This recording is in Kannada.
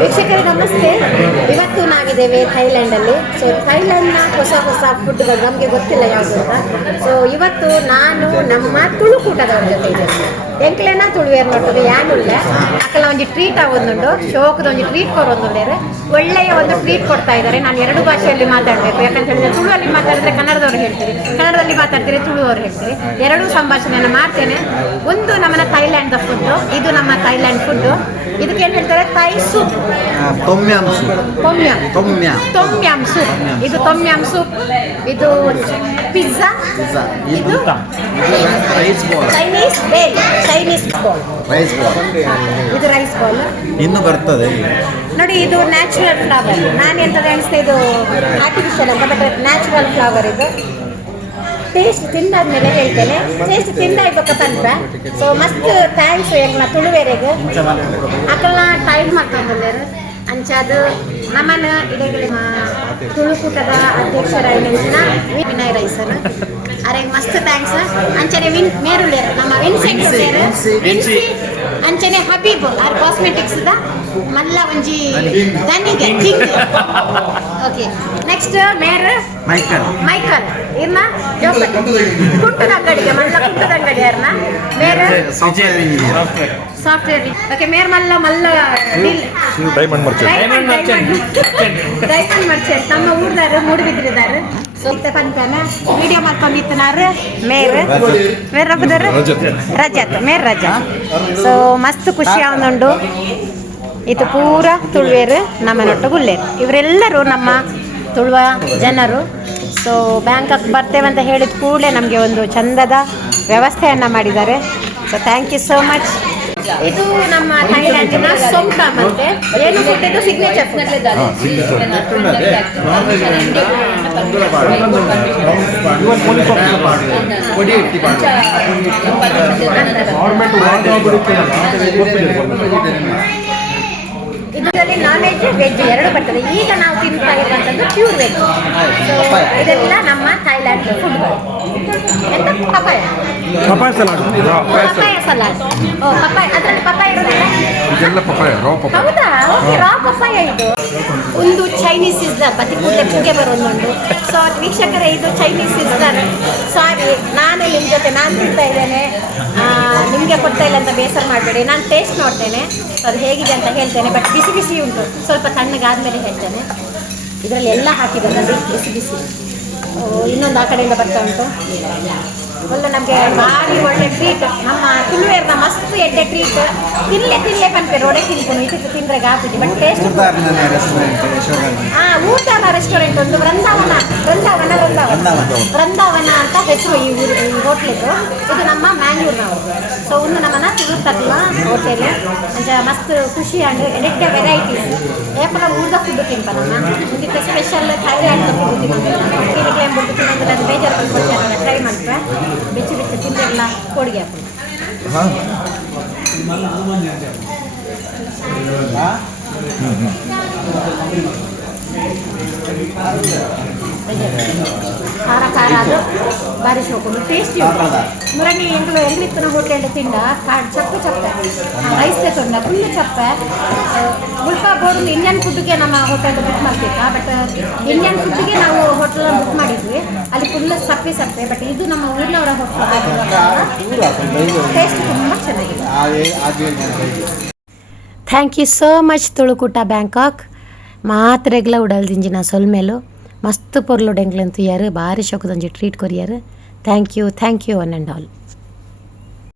ವೀಕ್ಷಕರೇ ನಮಸ್ತೆ. ಇವತ್ತು ನಾವಿದ್ದೇವೆ ಥೈಲ್ಯಾಂಡಲ್ಲಿ. ಸೊ ಥೈಲ್ಯಾಂಡ್ನ ಹೊಸ ಹೊಸ ಫುಡ್ಗಳು ನಮಗೆ ಗೊತ್ತಿಲ್ಲ ಯಾವುದು ಅಂತ. ಸೊ ಇವತ್ತು ನಾನು ನಮ್ಮ ತುಳುಕೂಟದವ್ರ ಜೊತೆ ಇದ್ದೇನೆ. ಎಂಕ್ಲೆನ ತುಳುವೇರು ನೋಡ್ತದೆ ಯಾನುಳ್ಳ ಅಕ್ಕಲ ಒಂದು ಟ್ರೀಟ್ ಆಗೋದುಂಡು ಶೋಕದ ಒಂದು ಟ್ರೀಟ್ ಕೊಡೋದುಂಡೇರು ಒಳ್ಳೆಯ ಒಂದು ಟ್ರೀಟ್ ಕೊಡ್ತಾ ಇದ್ದಾರೆ. ನಾನು ಎರಡು ಭಾಷೆಯಲ್ಲಿ ಮಾತಾಡಬೇಕು, ಯಾಕಂತ ಹೇಳಿದ್ರೆ ತುಳುವಲ್ಲಿ ಮಾತಾಡಿದ್ರೆ ಕನ್ನಡದವ್ರು ಹೇಳ್ತೀರಿ, ಕನ್ನಡದಲ್ಲಿ ಮಾತಾಡ್ತೀರಿ ತುಳುವವ್ರು ಹೇಳ್ತೀರಿ. ಎರಡೂ ಸಂಭಾಷಣೆಯನ್ನು ಮಾಡ್ತೇನೆ. ಒಂದು ನಮ್ಮನ್ನ ಥೈಲ್ಯಾಂಡ್ದ ಫುಡ್ಡು, ಇದು ನಮ್ಮ ಥೈಲ್ಯಾಂಡ್ ಫುಡ್ಡು. ಇದಕ್ಕೆ ಏನು ಹೇಳ್ತಾರೆ? Thai soup, tom yum soup. Tom yum soup. ಇದು ತೊಮ್ಯಮ್ ಸೂಪ್. ಇದು ಪಿಜ್ಜಾ. ಇದು ಚೈನೀಸ್ ಬಾಲ್. ಇದು ರೈಸ್ ಬಾಲ್. ಇನ್ನು ಬರ್ತದೆ ನೋಡಿ, ಇದು ನ್ಯಾಚುರಲ್ ಫ್ಲವರ್. ನಾನು ಎಂತದ ಅನಿಸ್ತಾ ಇದು ಆರ್ಟಿಫಿಷಿಯಲ್ ಅಂತ, ಬಟ್ ನ್ಯಾಚುರಲ್ ಫ್ಲವರ್. ಇದು ಟೇಸ್ಟ್ ತಿಂದಾದ್ಮೇಲೆ ಹೇಳ್ತೇನೆ. ಟೇಸ್ಟ್ ತಿಂದಾಯ್ತು ತನಕ. ಸೊ ಮಸ್ತ್ ಥ್ಯಾಂಕ್ಸ್ ಎಲ್ಲ ತುಳುವೇರೆಗೆ ಅಕ್ಕಲ್ಲ ಟೈಮ್ ಮಾಡ್ಕೊಂಡ್ಬಂದೇರು ಅಂಚಾದು ನಮ್ಮನ್ನ ಇದಾಗಲಿ ತುಳುಕೂಟದ ಅಧ್ಯಕ್ಷರಾಗಿನ ವಿನಯ್ ರೈಸರ್ ಅರೆಗೆ ಮಸ್ತ್ ಥ್ಯಾಂಕ್ಸ್. ಅಂಚನೆ ಮೇರುಳ್ಳೇರು ನಮ್ಮ ವಿನ್ಸಿ ಅಂಚನೆ ಹಬೀಬ್ ಆರ್ ಕಾಸ್ಮೆಟಿಕ್ಸ್ ಮಲ್ಲ ಒಂಜಿ ದನಿಗೆ ಕಿಂಗ್. ಓಕೆ, ನೆಕ್ಸ್ಟ್ ಮೇರ್ ಮೈಕಲ್ ಇರ್ನ ಕುಂಟದ ಅಂಗಡಿಗೆ ಮಲ್ಲ ಕುಂಟದ ಅಂಗಡಿ ಯಾರನ್ನ ಮೇರ್ ಸಾಫ್ಟ್ವೇರ್. ಓಕೆ, ಮೇರ್ ಮಲ್ಲ ಡೈಮಂಡ್ ಮರ್ಚೆಂಟ್ ನಮ್ಮ ಊರ್ದಾರು ಮೂಡುಬಿದ್ರಿದಾರು. ಸೋಕ್ತ ಪಂಪನ ವಿಡಿಯೋ ಮಾಡ್ಕೊಂಡಿತ್ತನಾರು ಮೇರ್ ರಬ್ಬದರು ರಜತ್ ಮೇರ್ ರಜತ್. ಸೊ ಮಸ್ತ್ ಖುಷಿ ಆವೊಂದುಂಡು. ಇದು ಪೂರ ತುಳುವೇರು ನಮ್ಮನೊಟ್ಟು ಗುಲ್ಲೇರು. ಇವರೆಲ್ಲರೂ ನಮ್ಮ ತುಳುವ ಜನರು. ಸೊ ಬ್ಯಾಂಕಾಕ್ ಬರ್ತೇವೆ ಅಂತ ಹೇಳಿದ ಕೂಡಲೇ ನಮಗೆ ಒಂದು ಚಂದದ ವ್ಯವಸ್ಥೆಯನ್ನು ಮಾಡಿದ್ದಾರೆ. So thank you so much. ಇದು ನಮ್ಮ ಥೈಲ್ಯಾಂಡಿನ ಸೊಂಟ. ಮತ್ತೆ ಏನು ಫುಡ್ ಇದು ಸಿಗ್ನೇಚರ್ ಫುಡ್. ಇದರಲ್ಲಿ ನಾನ್ ವೆಜ್ ವೆಜ್ ಎರಡು ಬರ್ತದೆ. ಈಗ ನಾವು ತಿಂತಾ ಇರುವಂಥದ್ದು ಪ್ಯೂರ್ ವೆಜ್. ಸೊ ಇದೆಲ್ಲ ನಮ್ಮ ಥೈಲ್ಯಾಂಡ್ ಫುಡ್ಗಳು. ಎಂತ ಪಪಾಯ ಸಲಾಡ್. ಓ ಪಪಾಯ, ಅದರಲ್ಲಿ ಪಪಾಯ ಇರೋದಿಲ್ಲ. ಹೌದಾ? ಓಕೆ, ರಾ ಪಪಾಯ. ಇದು ಒಂದು ಚೈನೀಸ್ ಸಿಸ್ಲರ್ ಬತ್ತಿ ಕೂಡಲೇ ಪುಗೆ ಬರೋದೊಂದು. ಸೊ ವೀಕ್ಷಕರೇ, ಇದು ಚೈನೀಸ್ ಸಿಸ್ಲರ್. ಸಾರಿ, ನಾನು ನಿಮ್ಮ ಜೊತೆ ನಾನು ತಿಂತಾ ಇದ್ದೇನೆ, ನಿಮಗೆ ಕೊಡ್ತಾ ಇಲ್ಲ ಅಂತ ಬೇಸರ ಮಾಡಬೇಡಿ. ನಾನು ಟೇಸ್ಟ್ ನೋಡ್ತೇನೆ, ಅದು ಹೇಗಿದೆ ಅಂತ ಹೇಳ್ತೇನೆ. ಬಟ್ ಬಿಸಿ ಬಿಸಿ ಉಂಟು, ಸ್ವಲ್ಪ ತಣ್ಣಗಾದ್ಮೇಲೆ ಹೇಳ್ತೇನೆ. ಇದರಲ್ಲಿ ಎಲ್ಲ ಹಾಕಿದ್ದಾರೆ ನೋಡಿ, ಬಿಸಿ ಬಿಸಿ. ಇನ್ನೊಂದು ಆ ಕಡೆಯಿಂದ ಬರ್ತಾ ಉಂಟು. ಒಳ್ಳೆ ನಮಗೆ ಭಾರಿ ಒಳ್ಳೆ ಟ್ರೀಟ್. ನಮ್ಮ ತುಳುವೇರ್ನ ಮಸ್ತ್ ಎಡ್ಡೆ ಟ್ರೀಟ್. ತಿನ್ಲೆ ಪನ್ಪೆ ರೋಡೆ ತಿನ್ಕೊಂಡು ಇದಕ್ಕೆ ತಿಂದ್ರೆ ಆಗ್ತದೆ. ಬಟ್ ಟೇಸ್ಟ್ ಊಟನ ರೆಸ್ಟೋರೆಂಟ್ ಒಂದು ಬೃಂದಾವನ ಅಂತ ಹೆಸರು ಈ ಹೋಟ್ಲಿದ್ದು. ಇದು ನಮ್ಮ ಮ್ಯಾಂಗ್ಳೂರ್ನವರು. ಸೊ ಒಂದು ನಮ್ಮನ್ನ ತುಳುತ್ತಲ್ಲ ಹೋಟೆಲ್ ಅಂಚ ಮಸ್ತ್ ಖುಷಿ ಅಂಡ್ ಎಡ್ಡೆ ವೆರೈಟೀಸ್ ಏಪಲ ಊರ್ದ ಫುಡ್ ತಿಂಪ ನಮ್ಮ ಇದಕ್ಕೆ ಸ್ಪೆಷಲ್ ಥೈಲ್ಯಾಂಡ್ ಫುಡ್ ತಿನ್ನೋದಿಲ್ಲ ಅದು ಬೇಜಾರು ಕೊಡ್ತಾರೆ. ಟ್ರೈ ಮಾಡ್ತಾರೆ. ಬೆಚ್ಚಿ ತಿಂದಿರಲ್ಲ ಹೋಳಿಗೆ ಹಾಕೊಂಡು ಖಾರ ಖಾರ ಅದು ಭಾರಿ ಶೋಕೊಂಡು ಟೇಸ್ಟಿ ಉಂಟು. ಮುರಂಗಿ ಎಂಗ್ಲಿತ್ತಿನ ಹೋಟೆಲ್ ತಿಂಡ ಚಪ್ಪೆ ರೈಸ್ ತೊಂಡ ಫುಲ್ ಚಪ್ಪೆ. ಉಲ್ಪ ಬೋರ್ಡು ಇಂಡಿಯನ್ ಫುಡ್ಗೆ ನಮ್ಮ ಹೋಟೆಲ್ ಬುಕ್ ಮಾಡ್ಬೇಕಾ. ಬಟ್ ಇಂಡಿಯನ್ ಫುಡ್ಗೆ ನಾವು ಹೋಟೆಲ್ ಬುಕ್ ಮಾಡಿದ್ವಿ, ಅಲ್ಲಿ ಫುಲ್ ಸಪ್ಪೆ. ಬಟ್ ಇದು ನಮ್ಮ ಊರಿನವರ ಹೋಟೆಲ್, ಟೇಸ್ಟ್ ತುಂಬ ಚೆನ್ನಾಗಿದೆ. Thank you so much Tulukoota Bangkok. ಮಾತ್ರೆಗ್ಲ ಉಡಲ್ದಿಂಜಿನ ಸೊಲ್ಮೇಲು ಮಸ್ತ್ ಪೊರ್ಲು ಡೆಂಗ್ಲಂತು ಯಾರು ಭಾರಿ ಶೋಕದೊಂಜಿ ಟ್ರೀಟ್ ಕೊರಿಯರು. Thank you one and all.